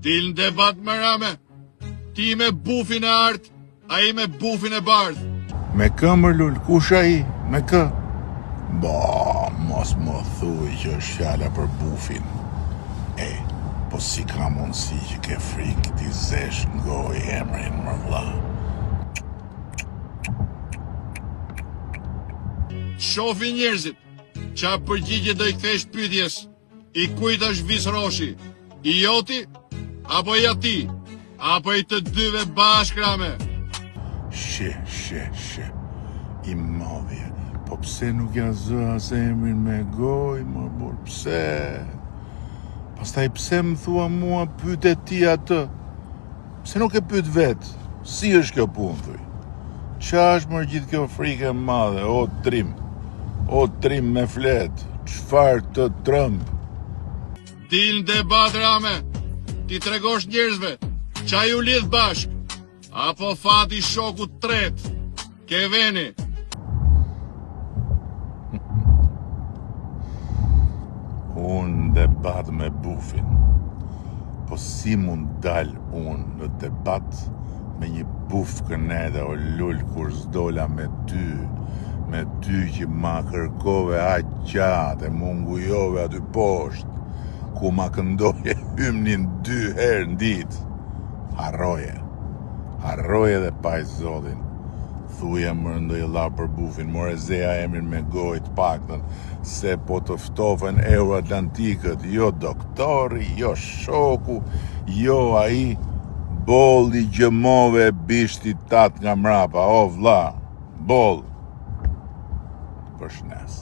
Dil në debat me Rame. Ti me bufin e artë, a i me bufin e bardhë. Me kë më lull, kush a i? Me kë? Ba, mos më thuj që është fjala për bufin. Po si ka mundësi që ke frikë t'i zesh ngoj emrin më vlla. Shofi njerëzit, qa përgjigje do i kthesh pyetjes, i kujt është Vis Roshi, i joti, apo i ati, apo i të dyve bashkë Rame? She, i madhje, po pse nuk ja zë as emrin me goj, më bur, pse? Pastaj pse më thua mua pyet ti atë? Pse nuk e pyet vetë? Si është kjo punë, thuj? Qa është më gjithë kjo frike e madhe, o trim me flet, çfarë të trëmb? Dil në debat Rame, ti tregosh njerëzve, qa ju lidh bashk, apo fati shoku tret, ke veni. Unë debat me bufin. Po si mund dal unë në debat me një buf kënede o lull kur s'dola me ty që ma kërkove aq gjatë e mungujove aty poshtë, ku ma këndoje hymnin 2 herë në ditë. Harroje dhe paj zodin. Thuje më ndoj la për bufin, more zeja emrin me gojt paktën, se po të ftofen Euroatlantikët, jo doktori, jo shoku, jo ai bolli gjëmove bishti tat nga mrapa, o vlla, boll, për shnes.